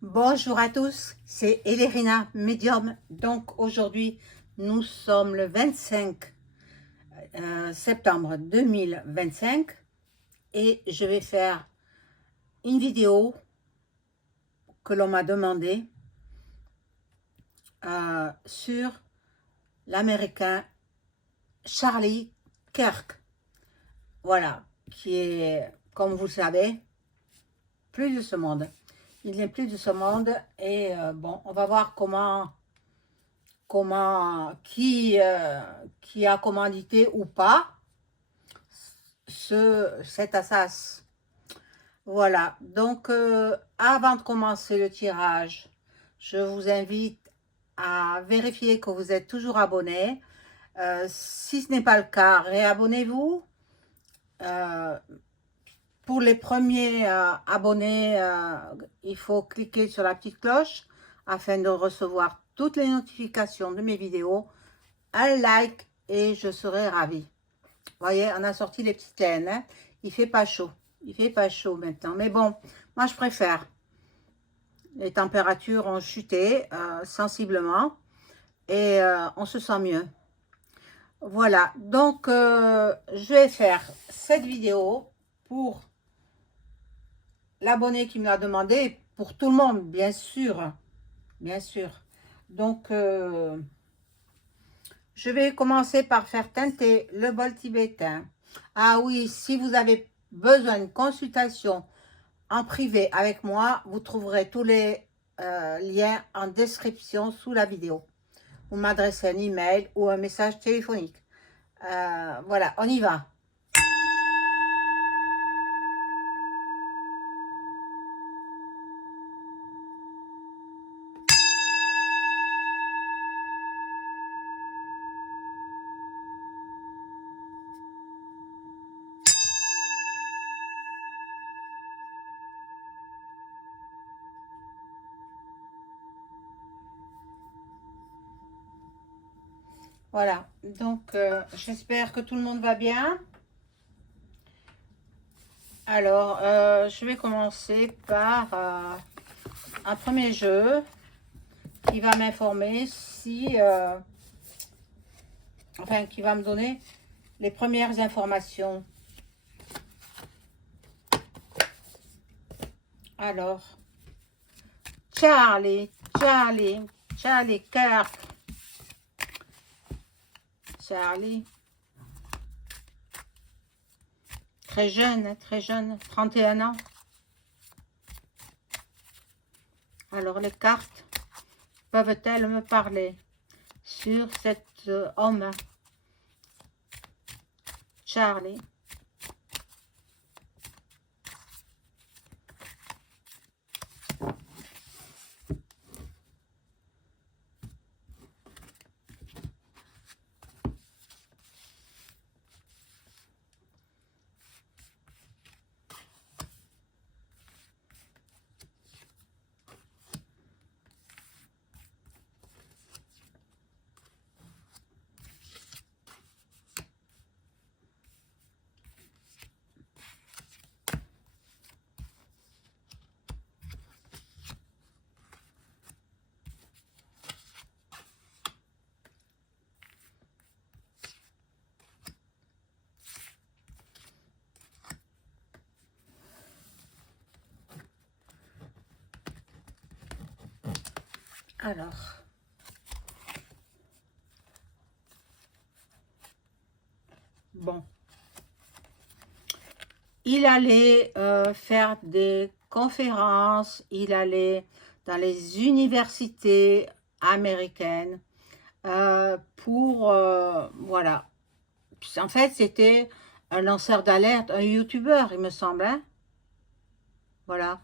Bonjour à tous, c'est Elérina Medium. Donc aujourd'hui, nous sommes le 25 septembre 2025 et je vais faire une vidéo que l'on m'a demandé sur l'américain Charlie Kirk. Voilà, qui est, comme vous le savez, plus de ce monde. Il n'est plus de ce monde et bon, on va voir qui a commandité ou pas cet assas. Voilà, donc avant de commencer le tirage, je vous invite à vérifier que vous êtes toujours abonné. Si ce n'est pas le cas, réabonnez-vous. Euh, pour les premiers abonnés, il faut cliquer sur la petite cloche afin de recevoir toutes les notifications de mes vidéos. Un like et je serai ravie. Vous voyez, on a sorti les petites laines. Hein. Il fait pas chaud. Il fait pas chaud maintenant. Mais bon, moi je préfère. Les températures ont chuté sensiblement et on se sent mieux. Voilà, donc je vais faire cette vidéo pour l'abonné qui me l'a demandé, pour tout le monde, bien sûr. Bien sûr. Donc, je vais commencer par faire teinter le bol tibétain. Ah oui, si vous avez besoin d'une consultation en privé avec moi, vous trouverez tous les liens en description sous la vidéo. Vous m'adressez un email ou un message téléphonique. Voilà, on y va. Voilà, donc j'espère que tout le monde va bien. Alors, je vais commencer par un premier jeu qui va m'informer si, enfin, qui va me donner les premières informations. Alors, Charlie Kirk. Charlie, très jeune, 31 ans. Alors, les cartes peuvent-elles me parler sur cet homme, Charlie? Alors, bon, il allait faire des conférences, il allait dans les universités américaines pour, voilà. En fait, c'était un lanceur d'alerte, un youtubeur, il me semble, hein, voilà,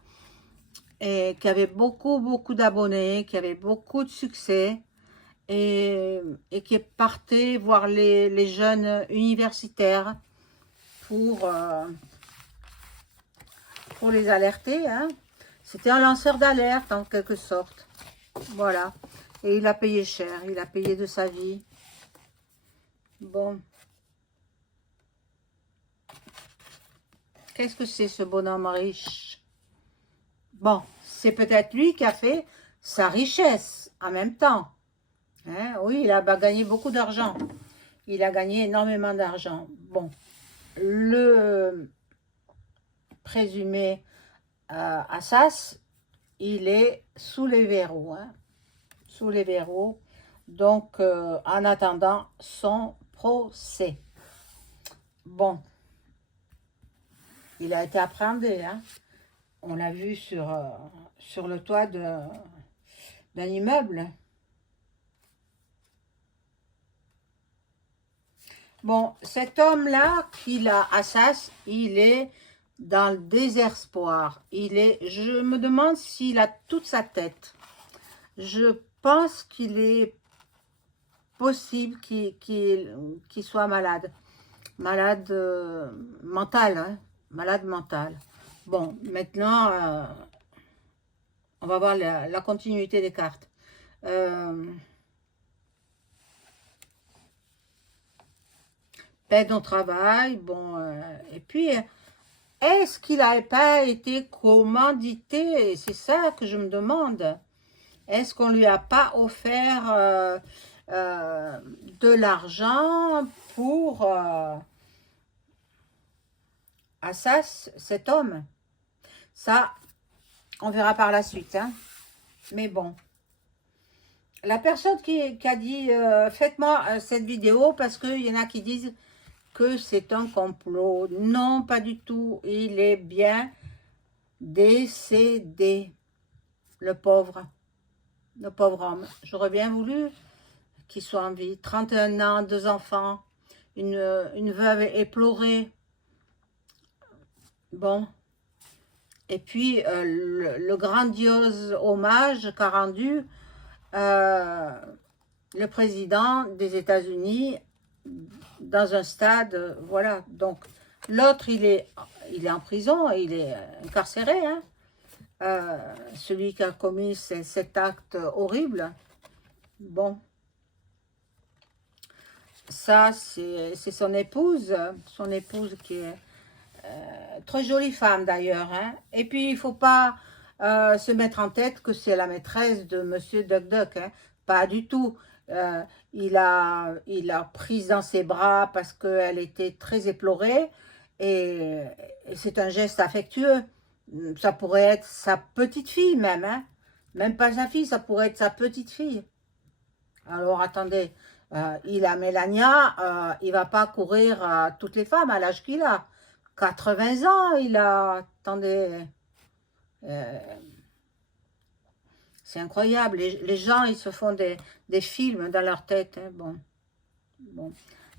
et qui avait beaucoup d'abonnés, qui avait beaucoup de succès, et qui partait voir les jeunes universitaires pour, pour les alerter, hein. C'était un lanceur d'alerte en quelque sorte, voilà, et il a payé cher, il a payé de sa vie. Bon, qu'est-ce que c'est ce bonhomme riche? Bon, c'est peut-être lui qui a fait sa richesse en même temps. Hein, oui, il a gagné beaucoup d'argent. Il a gagné énormément d'argent. Bon, le présumé Assas, il est sous les verrous. Hein, sous les verrous. Donc, en attendant son procès. Bon, il a été appréhendé. Hein. On l'a vu sur le toit d'un immeuble. Bon, cet homme-là, qu'il a Assas, il est dans le désespoir. Je me demande s'il a toute sa tête. Je pense qu'il est possible qu'il soit malade. Malade mental, hein, malade mental. Bon, maintenant, on va voir la continuité des cartes. Peine au travail, bon, et puis, est-ce qu'il n'a pas été commandité? C'est ça que je me demande. Est-ce qu'on ne lui a pas offert de l'argent pour Assas, cet homme? Ça, on verra par la suite. Hein. Mais bon. La personne qui a dit faites-moi cette vidéo parce qu'il y en a qui disent que c'est un complot. Non, pas du tout. Il est bien décédé. Le pauvre homme. J'aurais bien voulu qu'il soit en vie. 31 ans, 2 enfants, une veuve éplorée. Bon. Et puis, le grandiose hommage qu'a rendu le président des États-Unis dans un stade, voilà. Donc, l'autre, il est en prison, il est incarcéré, hein. Celui qui a commis cet acte horrible. Bon. Ça, c'est son épouse qui est très jolie femme d'ailleurs. Hein. Et puis, il ne faut pas se mettre en tête que c'est la maîtresse de Monsieur Duck Duck. Hein. Pas du tout. Il l'a prise dans ses bras parce qu'elle était très éplorée. Et c'est un geste affectueux. Ça pourrait être sa petite fille même. Hein. Même pas sa fille, ça pourrait être sa petite fille. Alors, attendez. Il a Mélania. Il ne va pas courir à toutes les femmes à l'âge qu'il a. 80 ans, il a... Attendez, c'est incroyable. Les gens, ils se font des films dans leur tête. Hein. Bon.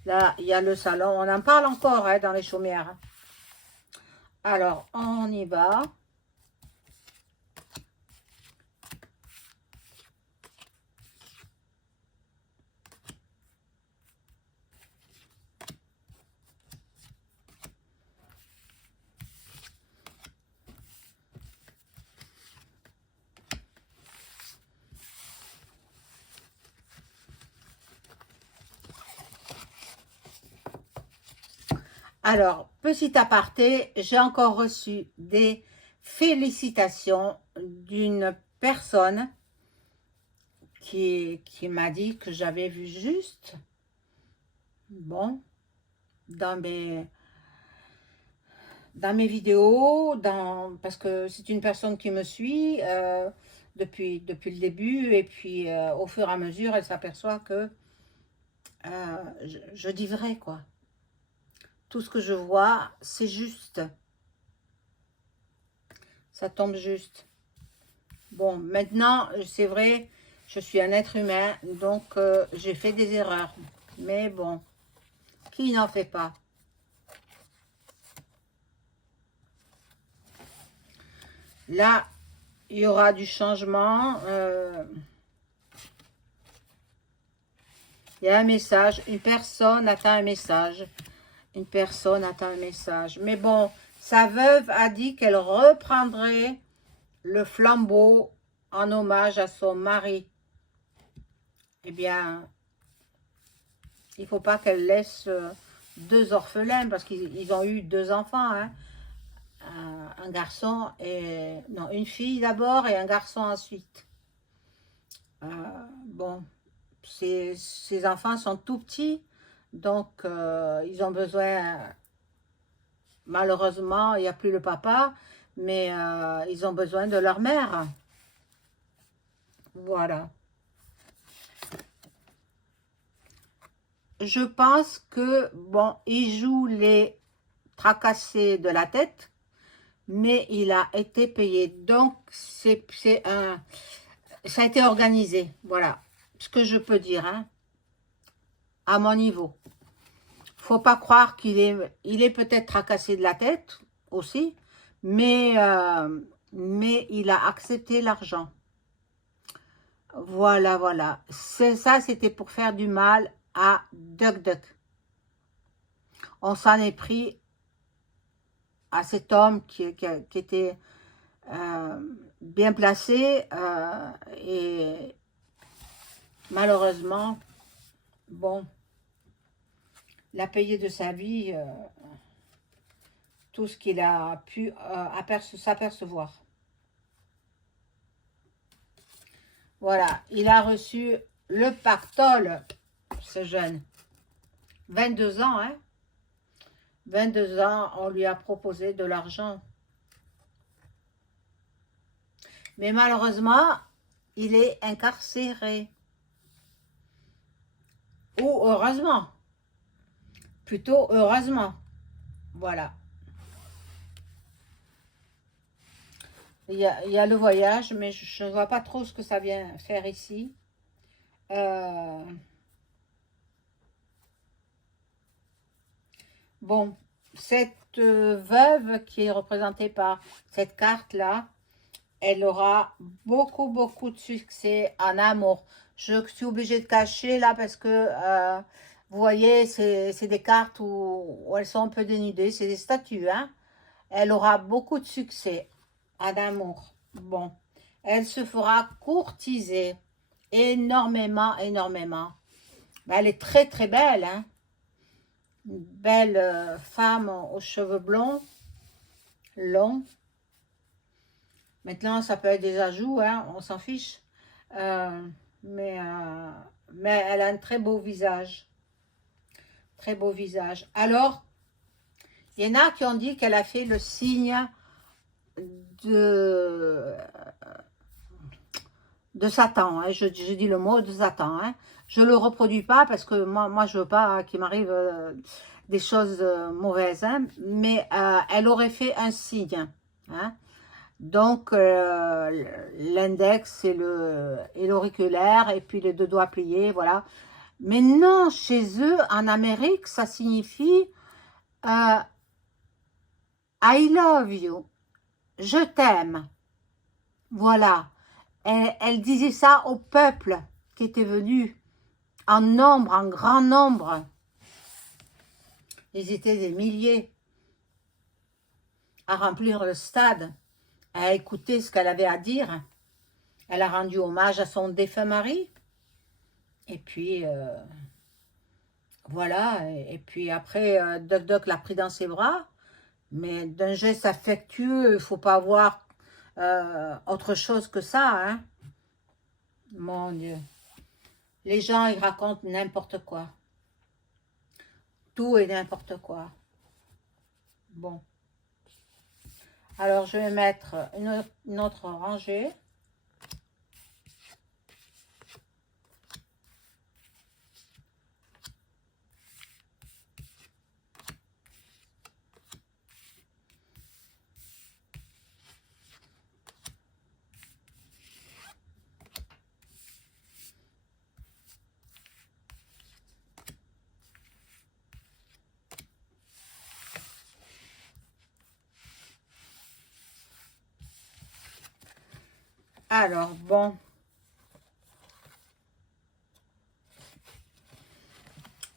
Là, il y a le salon. On en parle encore hein, dans les chaumières. Alors, on y va. Alors, petit aparté, j'ai encore reçu des félicitations d'une personne qui m'a dit que j'avais vu juste, bon, dans mes vidéos, parce que c'est une personne qui me suit depuis le début, et puis au fur et à mesure, elle s'aperçoit que je dis vrai, quoi. Tout ce que je vois, c'est juste. Ça tombe juste. Bon, maintenant, c'est vrai, je suis un être humain, donc j'ai fait des erreurs. Mais bon, qui n'en fait pas? Là, il y aura du changement. Il y a un message. Une personne attend un message. Une personne attend un message. Mais bon, sa veuve a dit qu'elle reprendrait le flambeau en hommage à son mari. Eh bien, il ne faut pas qu'elle laisse 2 orphelins parce qu'ils ont eu 2 enfants. Hein. un garçon et... Non, une fille d'abord et un garçon ensuite. Bon, ces enfants sont tout petits, donc ils ont besoin, malheureusement, il n'y a plus le papa, mais ils ont besoin de leur mère. Voilà. Je pense que, bon, il joue les tracassés de la tête, mais il a été payé. Donc, ça a été organisé. Voilà ce que je peux dire, hein, à mon niveau. Faut pas croire il est peut-être tracassé de la tête aussi, mais il a accepté l'argent. Voilà, voilà. Ça, c'était pour faire du mal à Duck Duck. On s'en est pris à cet homme qui était bien placé et malheureusement, bon, il a payé de sa vie tout ce qu'il a pu s'apercevoir. Voilà, il a reçu le pactole, ce jeune. 22 ans, hein. 22 ans, on lui a proposé de l'argent. Mais malheureusement, il est incarcéré. Ou heureusement. Plutôt heureusement. Voilà. Il y a le voyage, mais je ne vois pas trop ce que ça vient faire ici. Bon, cette veuve qui est représentée par cette carte-là, elle aura beaucoup, beaucoup de succès en amour. Je suis obligée de cacher là parce que, vous voyez, c'est des cartes où elles sont un peu dénudées. C'est des statues, hein. Elle aura beaucoup de succès en amour. Bon, elle se fera courtiser énormément, énormément. Ben, elle est très, très belle, hein. Une belle femme aux cheveux blonds, longs. Maintenant, ça peut être des ajouts, hein, on s'en fiche. Euh, mais, euh, mais elle a un très beau visage. Très beau visage. Alors, il y en a qui ont dit qu'elle a fait le signe de, de Satan. Hein. Je dis le mot de Satan. Hein. Je ne le reproduis pas parce que moi je ne veux pas qu'il m'arrive des choses mauvaises. Hein. Mais elle aurait fait un signe. Hein. Donc, l'index et l'auriculaire, et puis les deux doigts pliés, voilà. Mais non, chez eux, en Amérique, ça signifie I love you, je t'aime. Voilà. Elle disait ça au peuple qui était venu en nombre, en grand nombre. Ils étaient des milliers à remplir le stade, à écouter ce qu'elle avait à dire. Elle a rendu hommage à son défunt mari. Et puis, voilà. Et puis après, Duck Duck l'a pris dans ses bras. Mais d'un geste affectueux, il ne faut pas avoir autre chose que ça. Hein. Mon Dieu. Les gens, ils racontent n'importe quoi. Tout et n'importe quoi. Bon. Alors, je vais mettre une autre rangée. Alors, bon.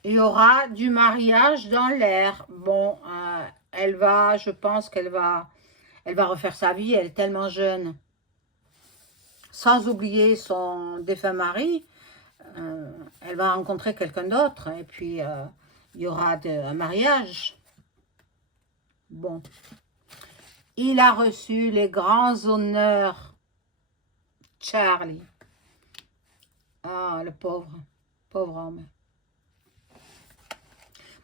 Il y aura du mariage dans l'air. Bon, elle va, je pense qu'elle va, elle va refaire sa vie. Elle est tellement jeune. Sans oublier son défunt mari, elle va rencontrer quelqu'un d'autre. Et puis, il y aura un mariage. Bon. Il a reçu les grands honneurs, Charlie. Ah, le pauvre homme.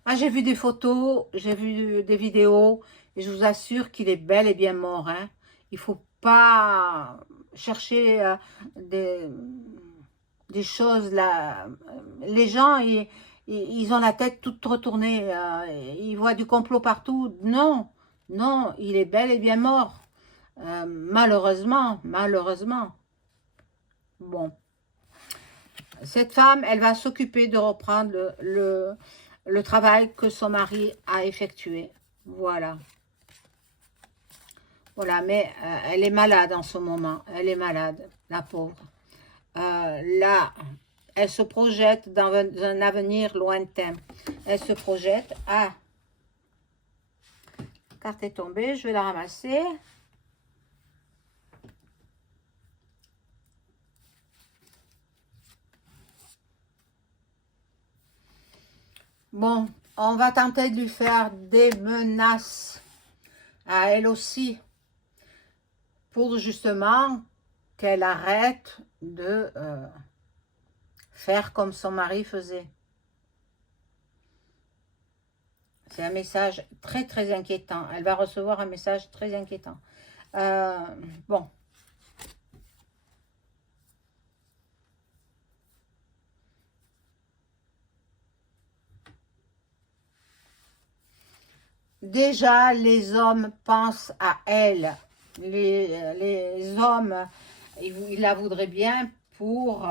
Moi, j'ai vu des photos, j'ai vu des vidéos, et je vous assure qu'il est bel et bien mort. Hein. Il ne faut pas chercher des choses là. Les gens, ils ont la tête toute retournée. Ils voient du complot partout. Non, non, il est bel et bien mort. Malheureusement, malheureusement. Bon. Cette femme, elle va s'occuper de reprendre le travail que son mari a effectué. Voilà. Voilà, mais elle est malade en ce moment. Elle est malade, la pauvre. Là, elle se projette dans un avenir lointain. Elle se projette. Ah, la carte est tombée, je vais la ramasser. Bon, on va tenter de lui faire des menaces à elle aussi, pour justement qu'elle arrête de faire comme son mari faisait. C'est un message très très inquiétant. Elle va recevoir un message très inquiétant. Bon. Déjà, les hommes pensent à elle. Les hommes, ils la voudraient bien pour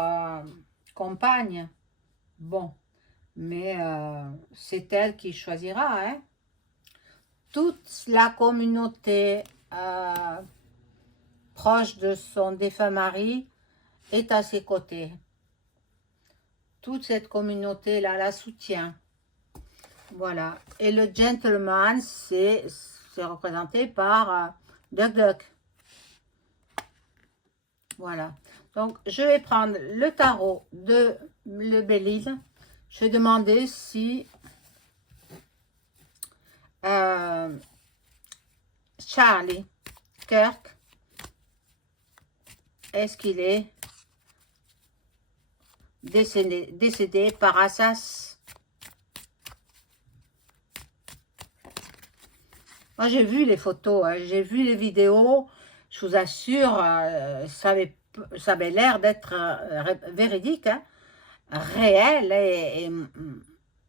compagne. Bon, mais c'est elle qui choisira. Hein. Toute la communauté proche de son défunt mari est à ses côtés. Toute cette communauté-là la soutient. Voilà. Et le gentleman, c'est représenté par Duck Duck. Voilà. Donc, je vais prendre le tarot de le Belle-Île. Je vais demander si Charlie Kirk, est-ce qu'il est décédé par assassinat? Moi, j'ai vu les photos, hein, j'ai vu les vidéos. Je vous assure, ça avait l'air d'être véridique, hein, réel.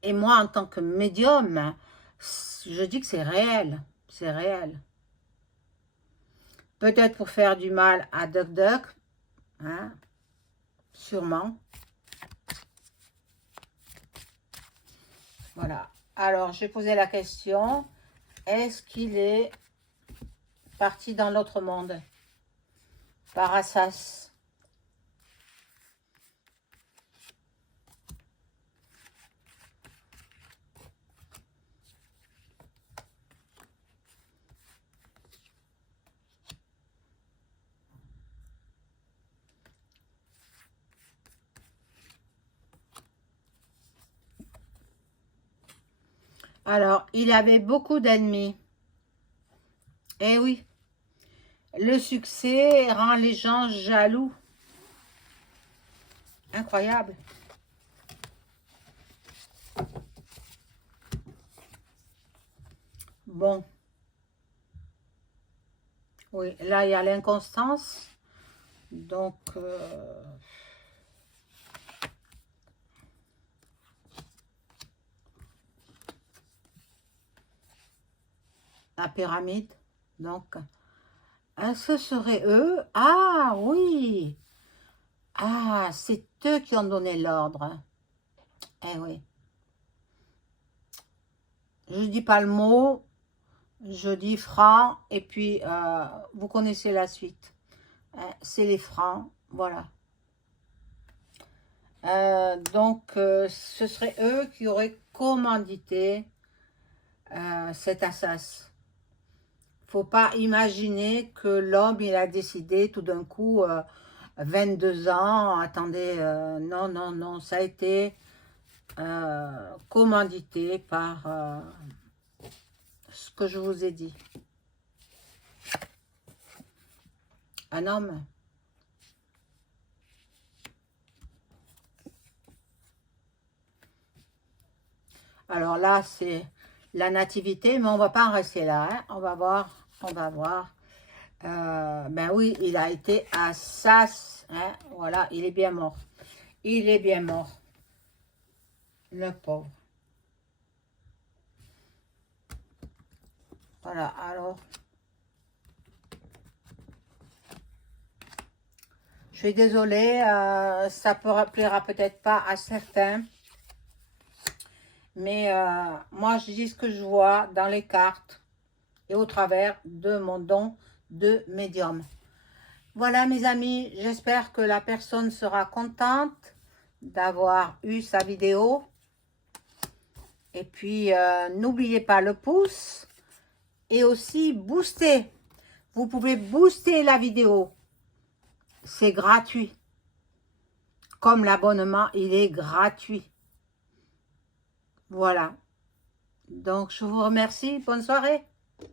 Et moi, en tant que médium, je dis que c'est réel. C'est réel. Peut-être pour faire du mal à Duck Duck, hein, sûrement. Voilà. Alors, j'ai posé la question. Est-ce qu'il est parti dans l'autre monde par assas? Alors, il avait beaucoup d'ennemis. Eh oui, le succès rend les gens jaloux. Incroyable. Bon. Oui, là, il y a l'inconstance. Donc, la pyramide. Donc, ce serait eux. Ah, oui. Ah, c'est eux qui ont donné l'ordre. Eh oui. Je dis pas le mot. Je dis franc. Et puis, vous connaissez la suite. C'est les francs. Voilà. Donc, ce serait eux qui auraient commandité cet assassin. Faut pas imaginer que l'homme, il a décidé tout d'un coup, 22 ans, attendez, non, non, non, ça a été commandité par ce que je vous ai dit. Un homme. Alors là, c'est la nativité, mais on va pas en rester là. Hein. On va voir, on va voir. Ben oui, il a été assassiné. Hein. Voilà, il est bien mort. Il est bien mort. Le pauvre. Voilà, alors. Je suis désolée, ça ne plaira peut-être pas à certains. Mais moi, je dis ce que je vois dans les cartes et au travers de mon don de médium. Voilà mes amis, j'espère que la personne sera contente d'avoir eu sa vidéo. Et puis, n'oubliez pas le pouce et aussi booster. Vous pouvez booster la vidéo. C'est gratuit. Comme l'abonnement, il est gratuit. Voilà. Donc, je vous remercie. Bonne soirée.